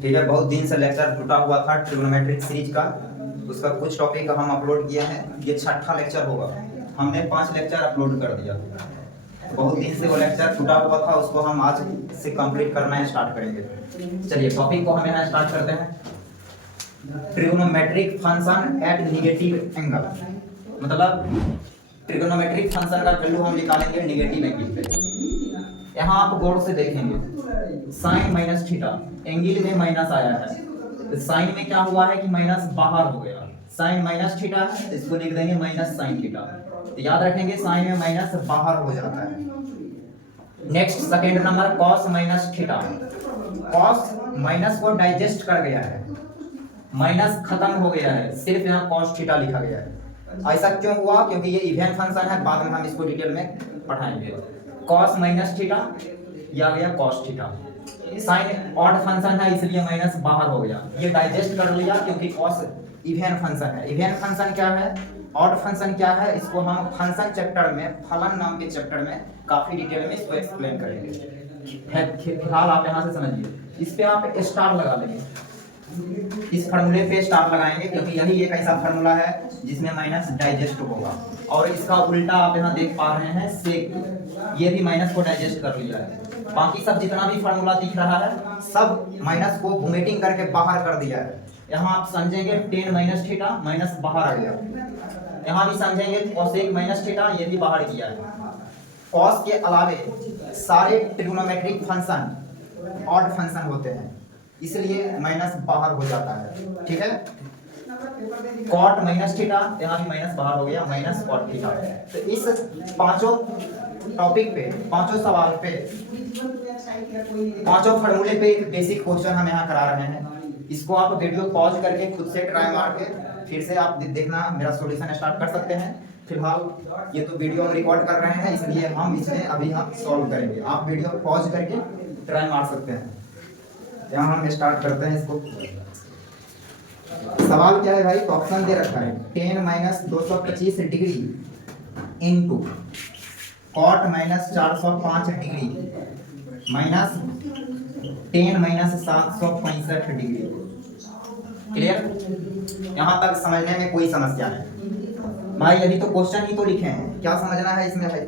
ठीक है, बहुत दिन से लेक्चर छूटा हुआ था ट्रिग्नोमेट्रिक सीरीज का, उसका कुछ टॉपिक हम अपलोड किया है। ये छठा लेक्चर होगा, हमने 5 लेक्चर अपलोड कर दिया। बहुत दिन से वो लेक्चर छूटा हुआ था, उसको हम आज से कंप्लीट करना स्टार्ट करेंगे। चलिए टॉपिक को हम यहाँ स्टार्ट करते हैं। Trigonometric function at negative angle, मतलब ट्रिग्नोमेट्रिक फंक्शन का वैल्यू हम निकालेंगे नेगेटिव एंगल पे। यहाँ आप गौर से देखेंगे साइन माइनस थीटा, एंगल में माइनस आया है, साइन में क्या हुआ है कि माइनस बाहर हो गया। साइन माइनस थीटा है, इसको लिख देंगे माइनस साइन थीटा। तो याद रखेंगे साइन में माइनस बाहर हो जाता है। Next second number cos minus theta, cos minus को डाइजेस्ट कर गया है, माइनस खत्म हो गया है, सिर्फ यहाँ कॉस थीटा लिखा गया है। ऐसा क्यों हुआ? क्योंकि ये इवन फंक्शन है, बाद में हम इसको डिटेल में पढ़ाएंगे। कॉस माइनस थीटा, ये आ गया cos theta. Sine odd function है इसलिए माइनस बाहर हो गया, ये डाइजेस्ट कर लिया क्योंकि कॉस इवन फंक्शन है। इवन फंक्शन क्या है, ऑड फंक्शन क्या है, इसको हम फंक्शन चैप्टर में, फलन नाम के चैप्टर में काफी डिटेल में इसको एक्सप्लेन करेंगे। फिलहाल आप यहाँ से समझिए, इस पे आप स्टार लगा लेंगे, इस फार्मूले पे स्टार लगाएंगे क्योंकि यही एक ऐसा फार्मूला है जिसमें माइनस डाइजेस्ट होगा। और इसका उल्टा आप यहाँ देख पा रहे हैं सेक, ये भी माइनस को डाइजेस्ट कर लिया है। बाकी सब जितना भी फार्मूला दिख रहा है सब माइनस को वोमिटिंग करके बाहर कर दिया है। यहाँ आप समझेंगे टेन माइनस थीटा, माइनस बाहर आ गया। यहाँ भी समझेंगे कोसेक माइनस थीटा, ये भी बाहर किया है। कॉस के अलावे सारे ट्रिग्नोमेट्रिक फंक्शन ऑड फंक्शन होते हैं, इसलिए माइनस बाहर हो जाता है। ठीक है, कॉट माइनस थीटा, यहाँ भी माइनस बाहर हो गया, माइनस कॉट थीटा। तो इस पांचों टॉपिक पे, पांचों सवाल पे, पांचों फार्मूले पे एक बेसिक क्वेश्चन हम यहाँ करा रहे हैं। इसको आप वीडियो पॉज करके खुद से ट्राई मार के फिर से आप देखना, मेरा सॉल्यूशन स्टार्ट कर सकते हैं। फिलहाल ये तो वीडियो हम रिकॉर्ड कर रहे हैं, इसलिए हम इसमें अभी हम सॉल्व करेंगे। आप वीडियो पॉज करके ट्राई मार सकते हैं। यहाँ हम स्टार्ट करते हैं इसको। सवाल क्या है भाई? तो ऑप्शन दे रखा है 10 minus 225 degree into cot minus 405 degree minus 10 minus 765 degree. Clear? यहाँ तक समझने में कोई समस्या नहीं भाई, अभी तो क्वेश्चन ही तो लिखे हैं, क्या समझना है इसमें भाई?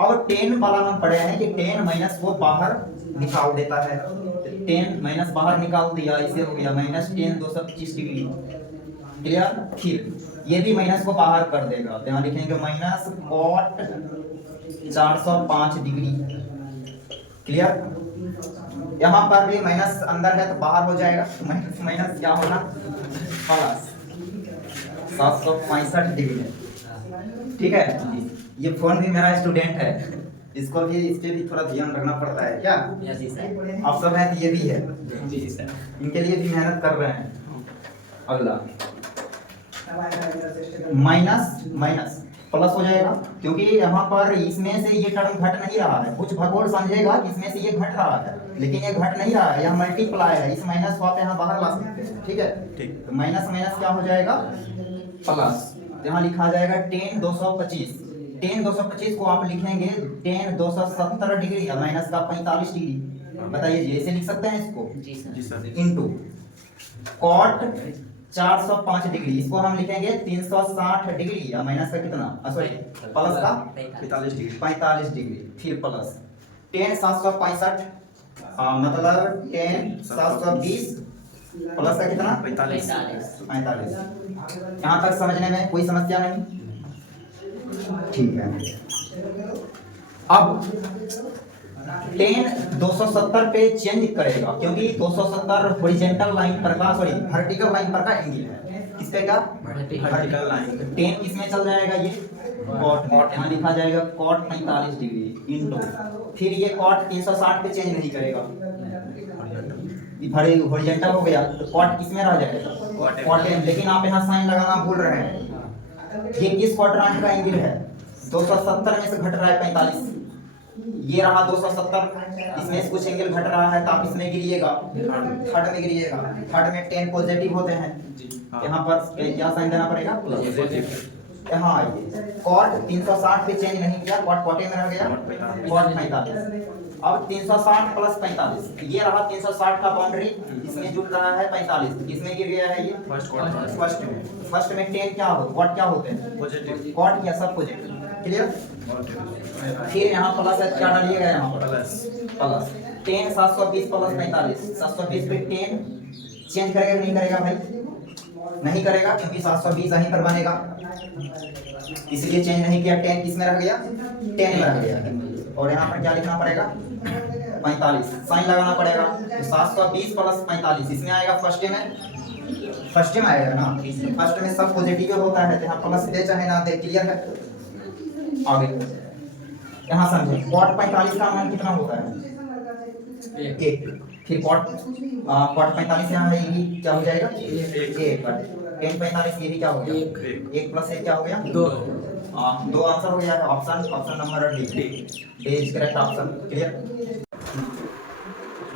और 10 वाला हम पढ़े हैं कि 10 माइनस को बाहर निकाल देता है, 10 माइनस बाहर निकाल दिया, इसे हो गया माइनस 10 225 डिग्री। क्लियर? फिर ये भी माइनस को बाहर कर देगा, तो यहाँ लिखेंगे माइनस कॉट 405 डिग्री। क्लियर? यहाँ पर भी माइनस अंदर है तो बाहर हो जाएगा, तो माइनस माइनस क्या होगा, प्लस 765 डिग्री। ठीक है, ये फोन भी मेरा स्टूडेंट है, इसको भी, इस पे भी थोड़ा ध्यान रखना पड़ता है क्या? जी सर। आप सब हैं तो ये भी है जी सर, इनके लिए भी मेहनत कर रहे हैं। अगला माइनस माइनस प्लस हो जाएगा, क्योंकि यहाँ पर इसमें से ये टर्म घट नहीं रहा है। कुछ भगोड़ समझेगा कि इसमें से ये घट रहा है, लेकिन ये घट नहीं रहा है, यह मल्टीप्लाई है। इस माइनस को आप यहाँ बाहर ला सकते हैं। ठीक है, ठीक। तो माइनस माइनस क्या हो जाएगा, प्लस। यहाँ लिखा जाएगा 10 225, 10 225 को आप लिखेंगे 10 270 डिग्री, माइनस का 45 डिग्री। बताइए जी, ऐसे लिख सकते हैं इसको? जी सर। इनटू कॉट 405 डिग्री, इसको हम लिखेंगे 360 डिग्री, या माइनस का कितना, सॉरी प्लस का 45 डिग्री, फिर प्लस 10 765, मतलब 10 720 प्लस का कितना 45। यहाँ तक समझने में कोई समस्या नहीं? ठीक है। अब 10 270 पे चेंज करेगा, क्योंकि 270 हॉरिजॉन्टल लाइन पर का, सॉरी वर्टिकल लाइन पर का एंगल है। किस पे का? Vertical line. 10 किसमें चल जाएगा, ये कॉट, यहाँ लिखा जाएगा कॉट 45 डिग्री इनटू, फिर ये कॉट 360 पे चेंज नहीं करेगा, हॉरिजॉन्टल हो गया, तो कॉट किसमें रह जाएगा, कॉट। लेकिन आप यहाँ साइन लगाना भूल रहे हैं। ये किस क्वाड्रेंट का एंगल है? 270 में से घट रहा है 45, ये रहा 270, इसमें से कुछ एंगल घट रहा है तो आप इसमें गिरिएगा, थर्ड में गिरिएगा। थर्ड में 10 पॉजिटिव होते हैं, यहाँ पर क्या साइन देना पड़ेगा, प्लस। यहाँ आइए, कॉट 360 पे चेंज नहीं किया, कॉट कॉटे में रह गया, कॉट 45। अब 360 प्लस 45, ये रहा 360 का बाउंड्री, इसमें जुड़ रहा है 45, किसमें गिर गया है ये फर्स्ट में 10 क्या हो क्वाड क्या होते हैं पॉजिटिव क्वाड क्या सब पॉजिटिव, क्लियर। फिर यहाँ प्लस है, क्या डालिएगा यहाँ पर प्लस 10 720 प्लस 45, 720 पे 10 चेंज करेगा कि नहीं करेगा भाई, नहीं करेगा क्योंकि 720 यहीं पर बनेगा, इसलिए चेंज नहीं किया, 10 किस में रह गया 10 में रह गया, और यहाँ पर क्या लिखना पड़ेगा 45 साइन लगाना पड़ेगा, तो 720 प्लस 45 इसमें आएगा फर्स्ट में आएगा ना, फर्स्ट में सब पॉजिटिव होता है, तो यहाँ प्लस दे चाहे ना दे, क्लियर है। आगे यहाँ समझे क्वाड 45 का मान कितना होता है 1, फिर क्वाड 45 यहाँ है, ये क्या हो जाएगा 1, 10 45 ये भी क्या हो गया 1 प्लस 1 क्या हो गया 2, 2 आंसर हो गया है, option number D is correct option, clear.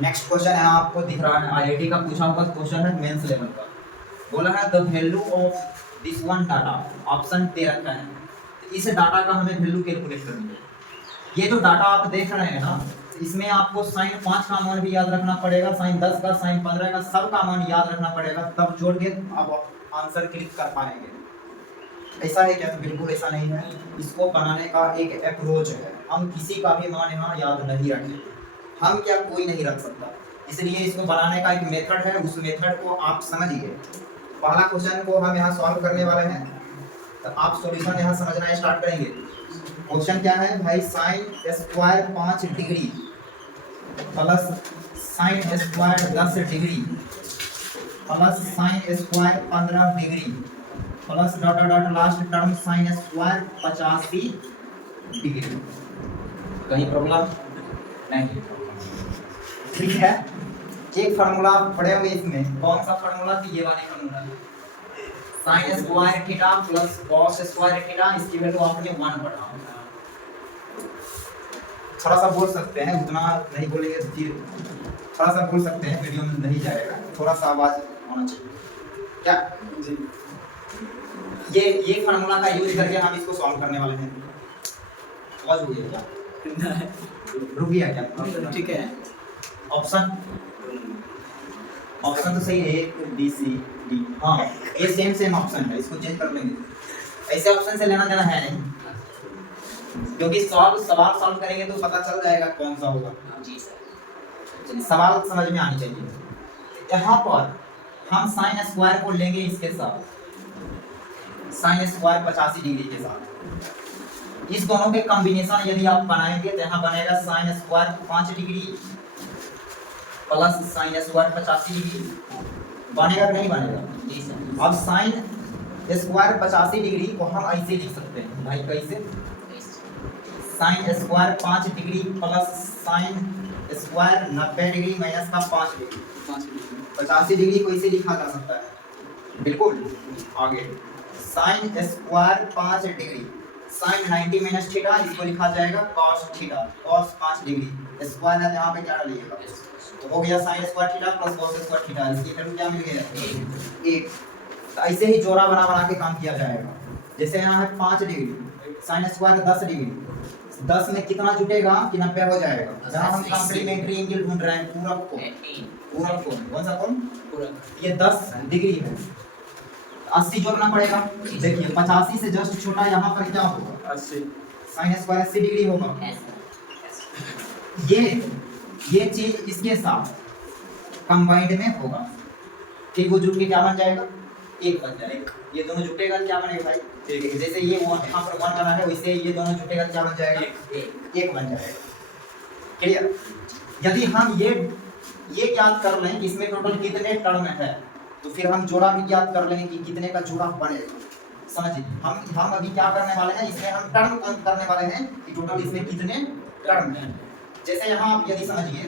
Next question है आपको दिख रहा है, आईआईटी का पूछा हुआ क्वेश्चन है मेंस लेवल का, बोला है the value of this one data, option दे रखा है, इस डाटा का हमें वैल्यू कैलकुलेट करनी है। ये जो डाटा आप देख रहे हैं ना, इसमें आपको साइन 5 का मान भी याद रखना पड़ेगा, साइन 10 का, साइन 15 का, सब का मान याद रखना पड़ेगा, तब जोड़ के आप आंसर क्लिक कर पाएंगे। ऐसा है क्या? बिल्कुल ऐसा नहीं है, इसको बनाने का एक अप्रोच है, हम किसी का भी मान यहाँ याद नहीं रखें, हम क्या कोई नहीं रख सकता, इसलिए इसको बनाने का एक मेथड है, उस मेथड को आप समझिए। पहला क्वेश्चन को हम यहाँ सॉल्व करने वाले हैं, तो आप सॉल्यूशन यहाँ समझना स्टार्ट करेंगे। क्वेश्चन क्या है भाई, sine square 5 degree plus sine square 10 degree plus sine square 15 degree plus dot dot last term sine square 85 degree. कहीं प्रॉब्लम नहीं? ठीक है, एक फार्मूला पढ़े हुए इसमें, कौन सा फार्मूला? ये वाली formula, sine square theta plus cos square theta, इसकी वैल्यू आपने 1 पढ़ा। थोड़ा सा बोल सकते हैं, उतना नहीं बोलेंगे तो फिर थोड़ा सा बोल सकते हैं, वीडियो में नहीं जाएगा, थोड़ा सा आवाज होना चाहिए क्या जी। ये फार्मूला का यूज करके हम इसको सॉल्व करने वाले हैं। आवाज हो गया क्या? रुक गया क्या? ठीक है, ऑप्शन तो सही है, ए बी सी डी, हाँ ये सेम ऑप्शन है, इसको चेंज कर लेंगे, ऐसे ऑप्शन से लेना देना है नहीं, क्योंकि सवाल सॉल्व करेंगे तो पता चल जाएगा कौन सा होगा जी सर, सवाल समझ में आनी चाहिए। यहाँ पर हम साइन स्क्वायर को लेंगे इसके साथ, साइन स्क्वायर 85 डिग्री के साथ, इस दोनों के कॉम्बिनेशन यदि आप बनाएंगे तो यहाँ बनेगा sine square 5 degree plus sine square 85 degree, बनेगा कि नहीं बनेगा? अब साइन स्क्वायर 85 डिग्री को हम ऐसे लिख सकते हैं भाई, कैसे? Sine square 5 degree plus sine square 90 degree minus का 5 डिग्री, 85 डिग्री को इसे लिखा जा सकता है, बिल्कुल। आगे sine square 5 degree sine 90 minus theta, इसको लिखा जाएगा cos theta, cos 5 degree, square है यहाँ पे क्या डालिएगा, तो हो गया sine square theta plus cos square theta, इसकी वैल्यू क्या मिल गया 1। तो ऐसे ही जोड़ा बना के काम किया जाएगा। जैसे यहाँ है 5 डिग्री साइन स्क्वायर 10 डिग्री, 10 में कितना जुटेगा कि 90 हो जाएगा, जहाँ हम कॉम्प्लीमेंट्री एंगल ढूंढ रहे हैं, पूरक कोण, कौन सा कोण? ये 10 डिग्री है, 80 जोड़ना पड़ेगा। देखिए 85 से जस्ट छोटा यहाँ पर क्या होगा 80, साइन स्क्वायर 80 डिग्री होगा। ये चीज इसके साथ कंबाइंड में होगा, ठीक, वो जुट के क्या बन जाएगा 1 बन जाएगा, ये दोनों जुटेगा क्या बनेगा भाई, जैसे ये यहाँ पर 1 बना है, वैसे ये दोनों जुटेगा क्या बन जाएगा 1 बन जाएगा, क्लियर। यदि हम ये ज्ञात कर लें कि इसमें टोटल कितने टर्म है, तो फिर हम जोड़ा भी ज्ञात कर लेंगे कि कितने का जोड़ा बनेगा। समझिए, हम अभी क्या करने वाले हैं, इसमें हम टर्म काउंट करने वाले हैं कि टोटल इसमें कितने टर्म हैं। जैसे यहाँ आप यदि समझिए,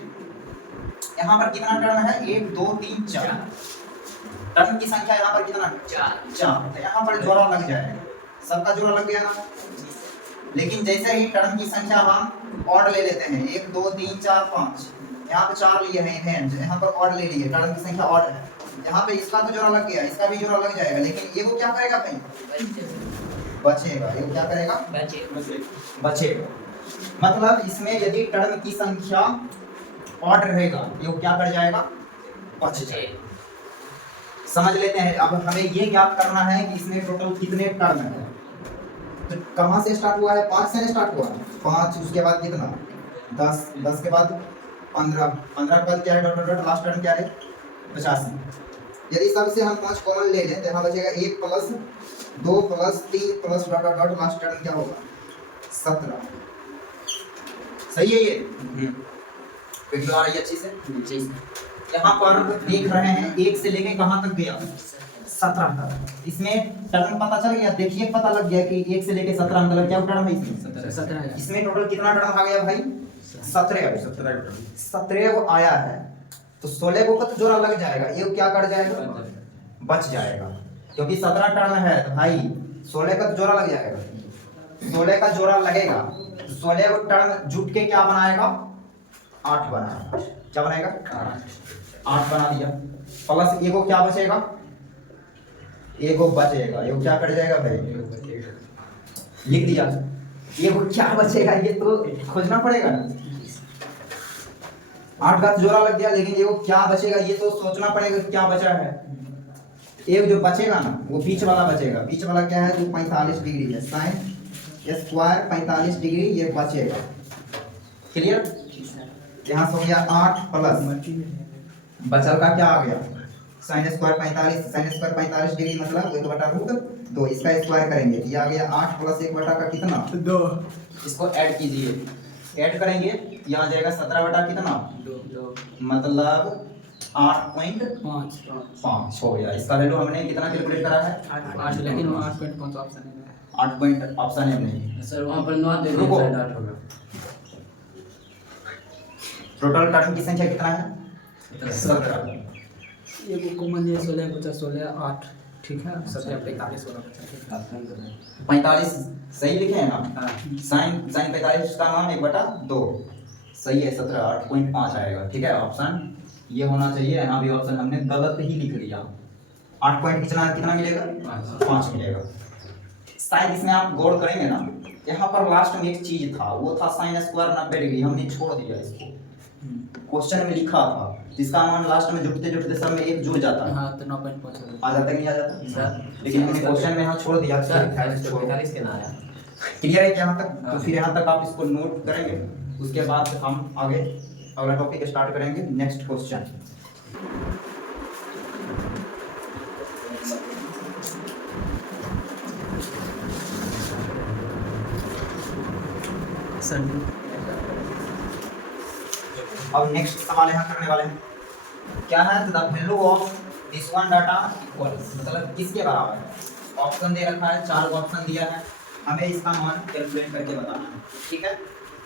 यहाँ पर कितना टर्म है 1 2 3 4, टर्म की संख्या यहाँ पर कितना 4, तो यहाँ पर जोड़ा लग जाएगा, सबका जोड़ा लग गया ना। लेकिन जैसे ही टर्म की संख्या हम ऑड ले लेते हैं 1 2 3 4 5, यहाँ पे 4 लिए हैं, यहाँ पर ऑड ले लिए, टर्म की संख्या ऑड है, यहाँ पे इसका तो जोड़ा लग गया, इसका भी जोड़ा लग जाएगा, लेकिन ये वो क्या करेगा भाई बचेगा, ये क्या करेगा बचेगा। मतलब इसमें यदि टर्म की संख्या ऑड रहेगा ये क्या कर जाएगा, बच जाएगा। समझ लेते हैं। अब हमें ये ज्ञात करना है कि इसमें टोटल कितने टर्म है। तो कहाँ से स्टार्ट हुआ है, 5 से स्टार्ट हुआ, 5, उसके बाद कितना 10, 10 के बाद 15, 15 के बाद क्या है dot dot dot, last term क्या है 85। यदि सबसे हम 5 कॉमन ले लें तो यहाँ बचेगा 1 plus 2 plus 3 plus dot dot dot, last term क्या होगा 17। सही है ये वीडियो आ रही है अच्छी से। यहाँ पर देख रहे हैं 1 से लेके कहाँ तक गया 17 तक। इसमें टर्म पता चल गया, देखिए पता लग गया कि 1 से लेके 17 मतलब क्या टर्म है इसमें 17। इसमें टोटल कितना टर्म आ गया भाई 17 आया है। तो 16 को तो जोड़ा लग जाएगा, ये क्या कर जाएगा बच जाएगा, क्योंकि 17 टर्म है तो भाई 16 का तो जोड़ा लग जाएगा। 16 का जोड़ा लगेगा तो 16 को टर्म जुट के क्या बनाएगा 8 बनाएगा। क्या बनाएगा 8 बना दिया। प्लस ये को क्या बचेगा, ये को बचेगा, ये क्या कर जाएगा भाई लिख दिया। ये को क्या बचेगा ये तो खोजना पड़ेगा ना। 8 का जोड़ा लग गया, लेकिन ये को क्या बचेगा ये तो सोचना पड़ेगा क्या बचा है। एक जो बचेगा ना वो बीच वाला बचेगा। बीच वाला क्या है जो 45 डिग्री है, साइन स्क्वायर 45 डिग्री ये बचेगा। क्लियर। यहाँ से हो गया 8 प्लस बचल का क्या आ गया sine square 45, sine square 45 degree मतलब 1/√2। इसका स्क्वायर करेंगे ये आ गया 8 प्लस 1 का कितना 2। इसको ऐड कीजिए, ऐड करेंगे ये आ जाएगा 17 बटा कितना 2 मतलब 8.5 हो गया। इसका वैल्यू हमने कितना कैलकुलेट करा है 8, लेकिन वो 8.5 ऑप्शन है। 8 पॉइंट ऑप्शन है नहीं सर, वहां पर 9 दे दिया शायद 8 होगा। टोटल टर्म की संख्या कितना है 17। ये को कॉमन है 16 50 16 8 ठीक है। 17 45 16 50 45 सही लिखे हैं ना। साइन 45 का मान 1/2 सही है। 17 8.5 आएगा। ठीक है ऑप्शन ये होना चाहिए। यहाँ भी ऑप्शन हमने गलत ही लिख लिया। 8 पॉइंट कितना मिलेगा 5 मिलेगा। शायद इसमें आप गौर करेंगे ना यहाँ पर लास्ट में एक चीज था, वो था साइन स्क्वायर 90 डिग्री। हमने छोड़ दिया इसको, क्वेश्चन में लिखा था जिसका मान लास्ट में जुड़ते जुड़ते सब में एक जुड़ जाता है। हां तो 9.5 आ जाता है नहीं आ जाता सर, लेकिन हमने क्वेश्चन में यहाँ छोड़ दिया सर 45 के ना आया। क्लियर है क्या यहाँ तक। तो फिर यहाँ तक आप इसको नोट करेंगे, उसके बाद हम आगे अगला टॉपिक स्टार्ट करेंगे। नेक्स्ट क्वेश्चन सर अब नेक्स्ट सवाल यहाँ करने वाले हैं। क्या है the value of this one data equal मतलब किसके बराबर है। ऑप्शन दे रखा है, 4 ऑप्शन दिया है, हमें इसका मान कैलकुलेट करके बताना है। ठीक है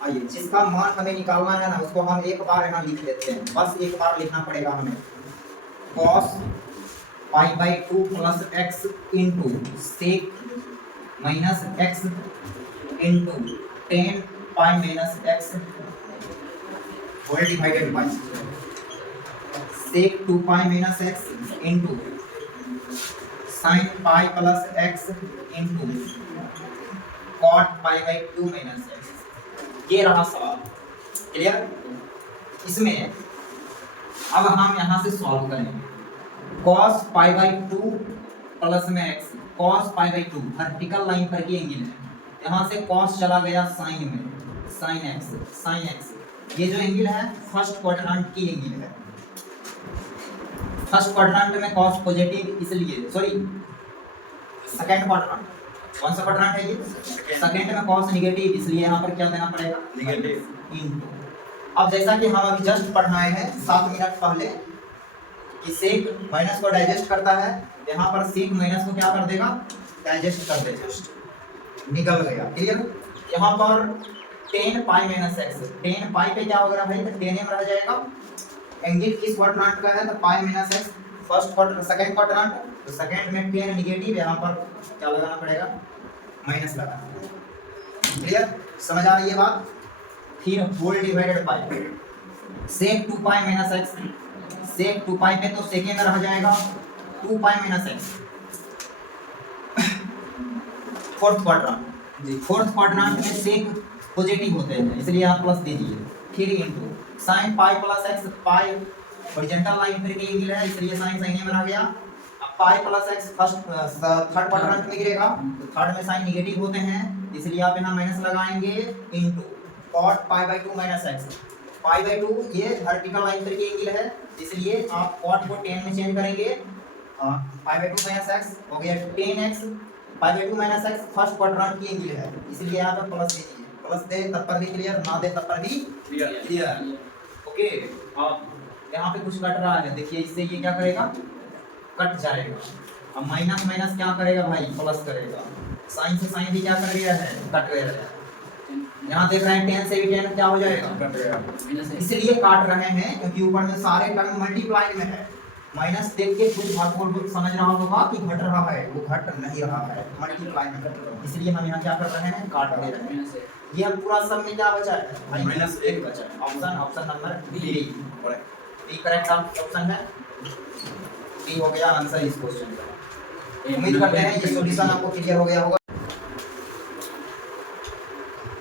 आइए जिसका मान हमें निकालना है ना उसको हम एक बार यहाँ लिख लेते हैं। बस एक बार लिखना पड़ेगा हमें cos π/2 plus x into sec minus x into 10 π minus x whole divided by sec 2 π minus x into sin π plus x into cot π/2 minus x। ये रहा सवाल। क्लियर। इसमें अब हम यहाँ से सॉल्व करेंगे। cos π/2 प्लस में x, cos π/2 वर्टिकल लाइन पर की एंगल है। यहाँ से cos चला गया साइन में, sin x। ये जो एंगल है फर्स्ट क्वाड्रेंट की एंगल है। फर्स्ट क्वाड्रेंट में cos पॉजिटिव इसलिए सॉरी सेकंड क्वाड्रेंट कौन सा क्वाड्रेंट है ये सेकंड में cos नेगेटिव इसलिए यहाँ पर क्या देना पड़ेगा नेगेटिव इनटू। अब जैसा कि हम अभी जस्ट पढ़ाए हैं 7 मिनट पहले कि सेक माइनस को डाइजेस्ट करता है, यहाँ पर सेक माइनस को क्या कर देगा डाइजेस्ट कर देगा, जस्ट निकल गया। क्लियर। यहाँ पर 10 π माइनस x 10 π पे क्या होगा भाई 10 m रह जाएगा। एंगल किस क्वाड्रेंट का है तो π minus x first quadrant second quadrant, तो सेकंड में 10 नेगेटिव, यहाँ पर क्या लगाना पड़ेगा माइनस लगाना। क्लियर समझ आ रही है बात। फिर whole divided by sec 2 π minus x, sec 2 π पे तो सेकंड रह जाएगा 2 π माइनस x। फोर्थ क्वाड्रेंट में sec पॉजिटिव होते हैं, इसलिए आप प्लस दीजिए। फिर into sine pi plus x, pi horizontal line फिर की एंगल है, इसलिए साइन सही नहीं बना गया। अब पाई plus x first third quadrant में गिरेगा, तो थर्ड में साइन नेगेटिव होते हैं, इसलिए आप यहाँ माइनस लगाएंगे into cot pi by 2 minus x. Pi by 2 ये वर्टिकल लाइन पर की एंगल है, इसलिए आप कॉट को tan में चेंज करेंगे। पाई बाई 2 माइनस एक्स हो गया tan x, pi by 2 minus x first quadrant की एंगल है, इसलिए यहाँ पर प्लस दीजिए। प्लस दे तब पर भी क्लियर, ना दे तब पर भी क्लियर। ओके, अब यहाँ पे कुछ कट रहा है, देखिए इससे ये क्या करेगा, कट जाएगा। अब माइनस माइनस क्या करेगा भाई, प्लस करेगा। साइन से साइन भी क्या कर रहा है, कट रहा है। यहाँ देख रहे हैं tan से भी tan क्या हो जाएगा, कट गया। इसलिए काट रहे हैं क्योंकि ऊपर में सारे टर्म मल्टीप्लाई में है। माइनस देख के कुछ भागफल समझ रहा होगा कि घट रहा है, वो घट नहीं रहा है, मल्टीप्लाई में घट रहा है, इसलिए हम यहाँ क्या कर रहे हैं, काट दे रहे हैं। ये अब पूरा सब में क्या बचा है भाई, -1 बचा है। Option number B correct option है। बी हो गया आंसर इस क्वेश्चन का। उम्मीद करते हैं ये सॉल्यूशन आपको क्लियर हो गया होगा।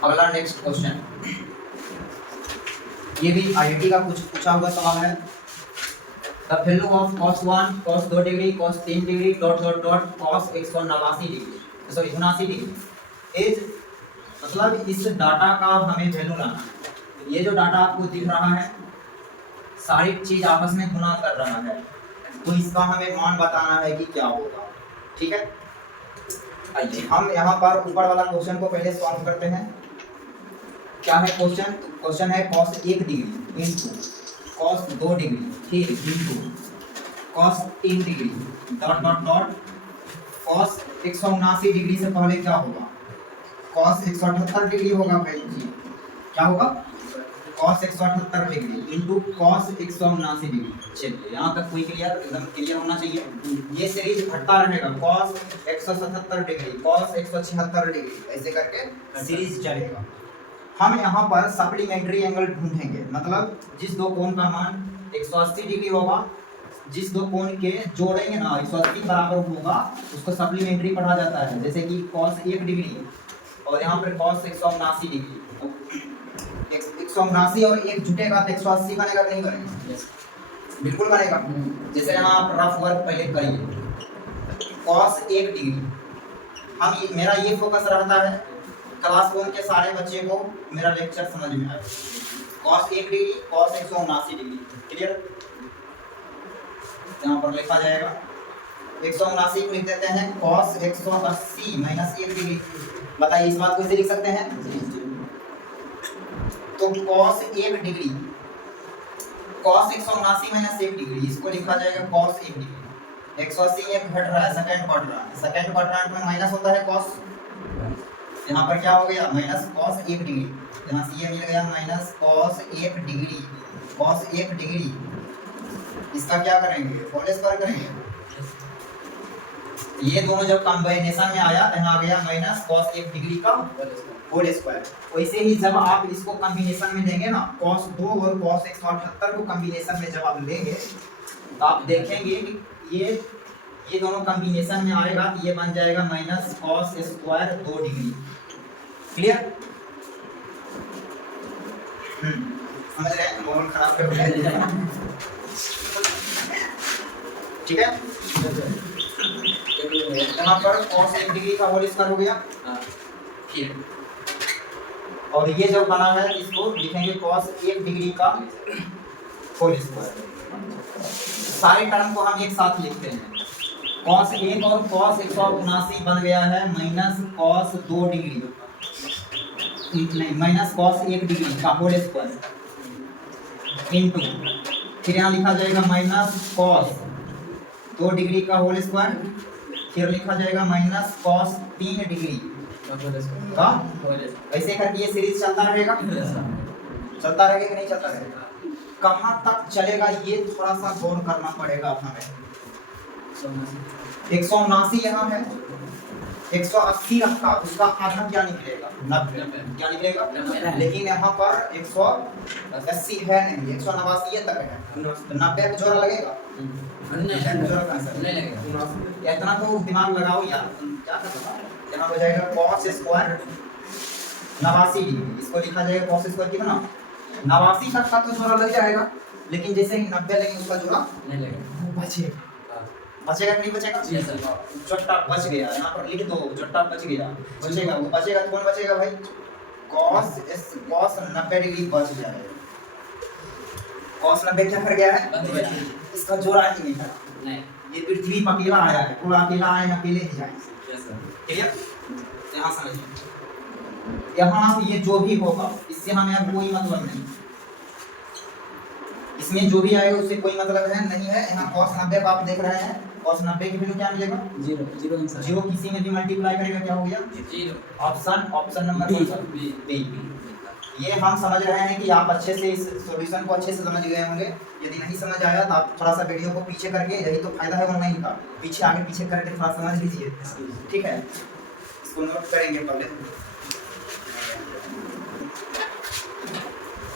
अगला नेक्स्ट क्वेश्चन, ये भी आईआईटी का कुछ पूछा हुआ सवाल है। The value of cos 1 cos 2 degree cos 3 degree dot dot dot cos 189 degree, sorry 79 degree is, मतलब इस डाटा का हमें वैल्यू लाना है। ये जो डाटा आपको दिख रहा है सारी चीज आपस में गुणा कर रहा है, तो इसका हमें मान बताना है कि क्या होगा। ठीक है, आइए हम यहाँ पर ऊपर वाला क्वेश्चन को पहले सॉल्व करते हैं। क्या है क्वेश्चन, क्वेश्चन है cos 1 degree into cos 2 degree फिर into cos 3 degree dot dot dot cos 179 degree से पहले क्या होगा, cos 178 डिग्री होगा भाई जी। क्या होगा, cos 178 degree into cos 179 degree. चलिए यहाँ तक कोई क्लियर, एकदम क्लियर होना चाहिए। ये सीरीज घटता रहेगा, cos 177 डिग्री cos 176 डिग्री, ऐसे करके सीरीज चलेगा। हम यहाँ पर सप्लीमेंट्री एंगल ढूंढेंगे, मतलब जिस दो कोण का मान 180 डिग्री होगा, जिस दो कोण के जोड़ेंगे ना 180 बराबर होगा, उसको सप्लीमेंट्री पढ़ा जाता है। जैसे कि cos 1 डिग्री और यहाँ पर cos 179 डिग्री, 179 और एक जुटेगा तो 180 बनेगा, नहीं बनेगा, बिल्कुल बनेगा। जैसे यहाँ आप रफ वर्क पहले करिए, cos 1 डिग्री, हम मेरा ये फोकस रहता है क्लास 1 के सारे बच्चे को मेरा लेक्चर समझ में आए। cos 1 degree cos 179 degree, clear. यहाँ पर लिखा जाएगा 179 को लिख देते हैं cos 180 माइनस 1 डिग्री। बताइए इस बात को इसे लिख सकते हैं, तो cos 1 degree cos 179 minus 1 degree, इसको लिखा जाएगा cos 1 डिग्री। 180 एक घट रहा है, सेकंड क्वाड्रेंट, सेकंड क्वाड्रेंट में माइनस होता है cos, यहाँ पर क्या हो गया माइनस cos 1 डिग्री, यहाँ से ये मिल गया minus cos 1 degree, cos 1 degree. इसका क्या करेंगे, होल स्क्वायर करेंगे। ये दोनों जब कॉम्बिनेशन में आया तो यहाँ आ गया माइनस cos 1 डिग्री का होल स्क्वायर। वैसे ही जब आप इसको कॉम्बिनेशन में लेंगे ना, cos 2 और cos 178 को कॉम्बिनेशन में जब आप लेंगे तो आप देखेंगे कि ये दोनों कॉम्बिनेशन में आएगा तो ये बन जाएगा minus cos square 2 degree. Clear, समझ रहे हैं, माहौल खराब कर रहे हैं। ठीक है, यहाँ पर cos 1 डिग्री का होल स्क्वायर हो गया। फिर और ये जब बना है इसको लिखेंगे cos 1 डिग्री का होल स्क्वायर। सारे टर्म को हम एक साथ लिखते हैं, cos 1 और cos 179 बन गया है माइनस cos 2 डिग्री, नहीं माइनस cos 1 डिग्री का होल स्क्वायर इंटू, फिर यहाँ लिखा जाएगा माइनस cos 2 डिग्री का होल स्क्वायर, फिर लिखा जाएगा माइनस cos 3 डिग्री का। ऐसे करके ये सीरीज चलता रहेगा, चलता रहेगा कि नहीं चलता रहेगा, कहाँ तक चलेगा ये थोड़ा सा गौर करना पड़ेगा हमें। 179 यहाँ है, 180 रखा, उसका आधा क्या निकलेगा, 90 क्या निकलेगा, लेकिन यहाँ पर 180 है नहीं, 189 तक है, तो 90 का जोड़ा लगेगा, इतना तो दिमाग लगाओ यार, क्या करना। यहाँ हो जाएगा cos स्क्वायर 89 डिग्री, इसको लिखा जाएगा cos स्क्वायर कितना 89 तक का तो जोड़ा लग जाएगा, लेकिन जैसे ही 90 लेंगे उसका जोड़ा नहीं लगेगा, बचेगा कि नहीं बचेगा? जी सर। चट्टा बच गया, यहाँ पर लिख दो चट्टा बच गया, बचेगा वो बचेगा तो कौन बचेगा भाई? cos 90 डिग्री बच जाएगा। cos 90 क्या कर गया है? इसका जोड़ा ही नहीं था। नहीं, ये पृथ्वी पर अकेला आया है, पूरा अकेला आए अकेले ही जाए। Yes sir. क्लियर? यहाँ समझिए, यहाँ ये जो भी होगा इससे हमें अब कोई मतलब नहीं, इसमें जो भी आएगा उससे कोई मतलब है नहीं है। यहाँ cos 90 का आप देख रहे हैं, cos 90 की वैल्यू क्या मिलेगा? 0 आंसर। जीरो किसी में भी मल्टीप्लाई करेगा क्या हो गया? 0। ऑप्शन नंबर कौन सा? बी। ये हम समझ रहे हैं कि आप अच्छे से इस सॉल्यूशन को अच्छे से समझ गए होंगे। यदि नहीं समझ आया तो आप थोड़ा सा वीडियो को पीछे करके, यही तो फायदा है ऑनलाइन का, पीछे आगे पीछे करके थोड़ा समझ लीजिए, ठीक है? इसको नोट करेंगे पहले,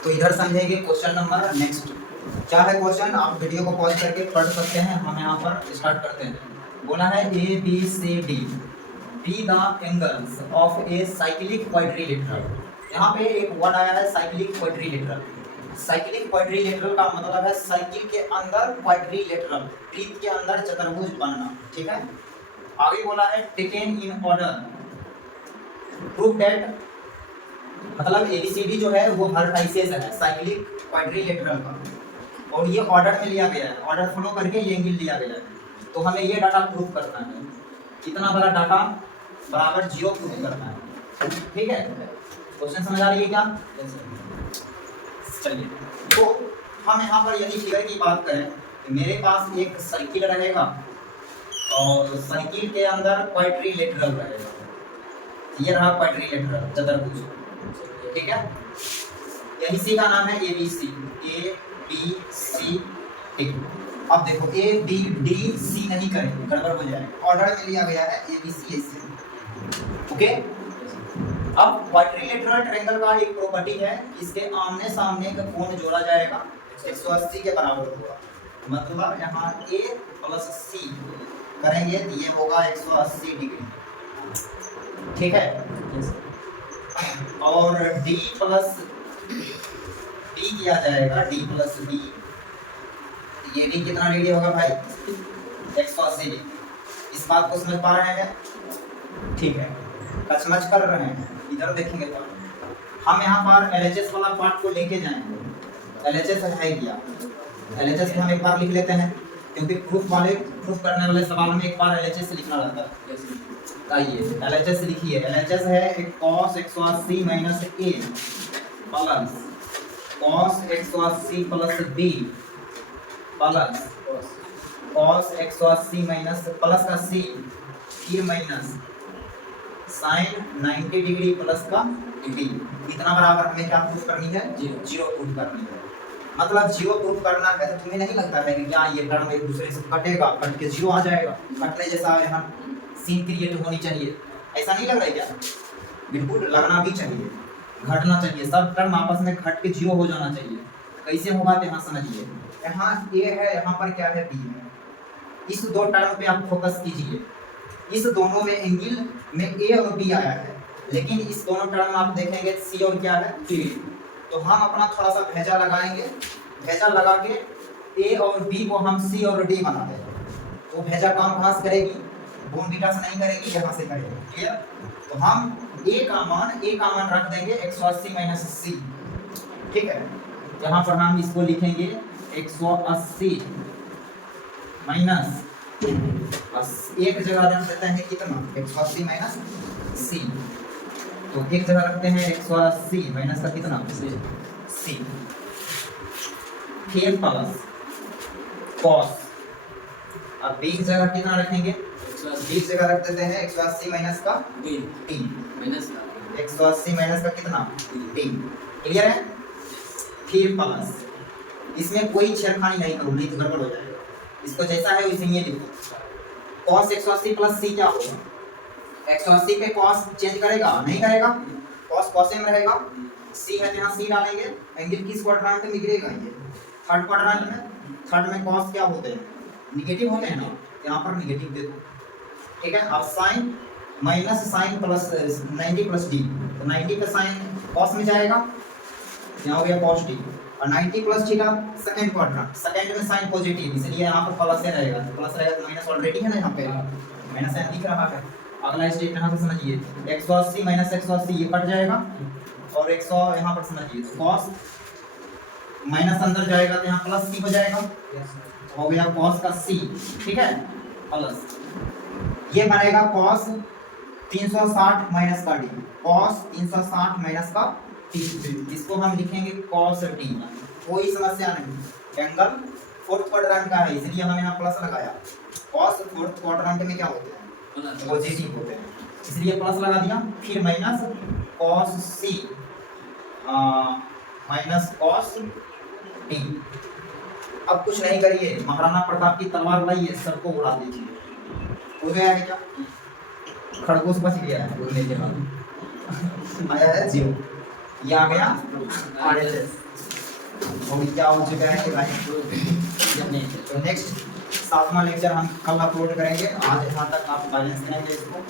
तो इधर समझेंगे क्वेश्चन नंबर नेक्स्ट क्या है। क्वेश्चन आप वीडियो को पॉज करके पढ़ सकते हैं, हम यहाँ पर स्टार्ट करते हैं। बोला है A B C D be the angles of a cyclic quadrilateral. यहाँ पे एक वर्ड आया है साइक्लिक क्वाड्रिलेटरल। साइक्लिक क्वाड्रिलेटरल का मतलब है साइकिल के अंदर क्वाड्रिलेटरल, वृत्त के अंदर चतुर्भुज बनना, ठीक है? आगे बोला है taken in order prove that, मतलब एबीसीडी जो है वो वर्टाइसेस है साइक्लिक क्वाड्रिलेटरल का, और ये ऑर्डर में लिया गया है, ऑर्डर फॉलो करके ये एंगल लिया गया है। तो हमें ये डाटा प्रूव करना है, कितना बड़ा डाटा बराबर 0 प्रूव करना है, ठीक है? क्वेश्चन समझ आ रही है क्या? चलिए, तो हम यहाँ पर यदि फिगर की बात करें तो मेरे पास एक सर्किल रहेगा और सर्किल के अंदर क्वाड्रिलेटरल रहेगा, ये रहा क्वाड्रिलेटरल चतुर्भुज, ठीक है? यही सी का नाम है ABC, A B C D. अब देखो ए बी डी सी नहीं करेंगे, गड़बड़ हो जाएगा, ऑर्डर में लिया गया है A B C A C, okay? अब क्वाड्रिलेटरल ट्रायंगल का एक प्रॉपर्टी है, इसके आमने सामने का कोण जोड़ा जाएगा 180 के बराबर होगा, मतलब यहाँ ए प्लस सी करेंगे तो ये होगा 180 डिग्री, ठीक है? और d प्लस b किया जाएगा, d प्लस b, ये भी कितना डिग्री होगा भाई? 180 डिग्री। इस बात को समझ पा रहे हैं? ठीक है, कचमच कर रहे हैं, इधर देखेंगे तो हम यहाँ पर LHS वाला पार्ट को लेके जाएंगे। LHS है क्या? LHS को हम एक बार लिख लेते हैं, क्योंकि प्रूफ करने वाले सवाल में एक बार LHS लिखना रहता है। आइए LHS लिखिए, LHS है एक cos 180 minus a plus cos 180 plus b plus cos 180 minus plus का c फिर माइनस sin 90 डिग्री प्लस का b, इतना बराबर हमें क्या प्रूफ करनी है? 0 प्रूफ करनी है। मतलब 0 प्रूफ करना है तो तुम्हें नहीं लगता है कि क्या ये टर्म एक दूसरे से कटेगा, कट के 0 आ जाएगा, कटने जैसा यहाँ सीन क्रिएट होनी चाहिए, ऐसा नहीं लग रहा है क्या? बिल्कुल लगना भी चाहिए, घटना चाहिए, सब टर्म आपस में घट के 0 हो जाना चाहिए। कैसे होगा तो यहाँ समझिए, यहाँ a है, यहाँ पर क्या है? b है। इस दो टर्म पे आप फोकस कीजिए, इस दोनों में एंगल में a और b आया है, लेकिन इस दोनों टर्म आप देखेंगे c और क्या है? b। तो हम अपना थोड़ा सा भेजा लगाएंगे, भेजा लगा के a और b को हम c और d बना देंगे, तो भेजा काम कहाँ से करेगी? बोन बीटा से नहीं करेगी, यहाँ से करेगी, क्लियर? तो हम a का मान रख देंगे 180 माइनस c, ठीक है? यहाँ पर हम इसको लिखेंगे 180 माइनस, बस एक जगह रख देते हैं कितना? 180 माइनस c, तो एक जगह रखते हैं 180 माइनस का कितना? c, फिर प्लस cos, अब b की जगह कितना रखेंगे? 20 जगह रख देते हैं 180 माइनस का d माइनस का 180 माइनस का कितना? d, क्लियर है? फिर प्लस, इसमें कोई छेड़खानी नहीं करो, नहीं तो गड़बड़ हो जाएगा, इसको जैसा है वैसे ही लिखो। cos 180 प्लस c क्या होगा? 180 पे cos चेंज करेगा? नहीं करेगा, cos cos में रहेगा, c है तो यहाँ c डालेंगे, एंगल किस क्वाड्रेंट में गिरेगा? ये थर्ड क्वाड्रेंट में। थर्ड में cos क्या होते हैं? निगेटिव होते हैं ना, यहाँ पर निगेटिव दे दो, ठीक है? अब sin minus sin plus 90 plus d, तो 90 का साइन कॉस में जाएगा, यहाँ हो गया cos t, और 90 plus theta second quadrant, second में साइन पॉजिटिव, इसलिए यहाँ पर प्लस से रहेगा, तो प्लस रहेगा तो माइनस ऑलरेडी है ना यहाँ पे, माइनस साइन दिख रहा है। अगला स्टेप यहाँ पे समझिए, 180 माइनस 180 ये कट जाएगा, और 100 यहाँ पर समझिए, तो cos माइनस अंदर जाएगा तो यहाँ प्लस c हो जाएगा, हो गया cos का c, ठीक है, प्लस ये बनेगा cos 360 माइनस का d, cos 360 माइनस का t, इसको हम लिखेंगे cos t, कोई समस्या नहीं, एंगल फोर्थ क्वाड्रेंट का है इसलिए हमने यहाँ प्लस लगाया, cos फोर्थ क्वाड्रेंट में क्या होते हैं, पॉजिटिव होते हैं, इसलिए प्लस लगा दिया, फिर minus cos c minus cos t। अब कुछ नहीं करिए, महाराणा प्रताप की तलवार लाइए, सबको उड़ा दीजिए, हो गया है क्या, खड़गोश बच गया है उड़ने के बाद, आया है 0, ये आ गया RHS, और क्या हो चुका है कि भाई। तो नेक्स्ट 7वां लेक्चर हम कल अपलोड करेंगे, आज यहाँ तक आप बैलेंस करेंगे इसको।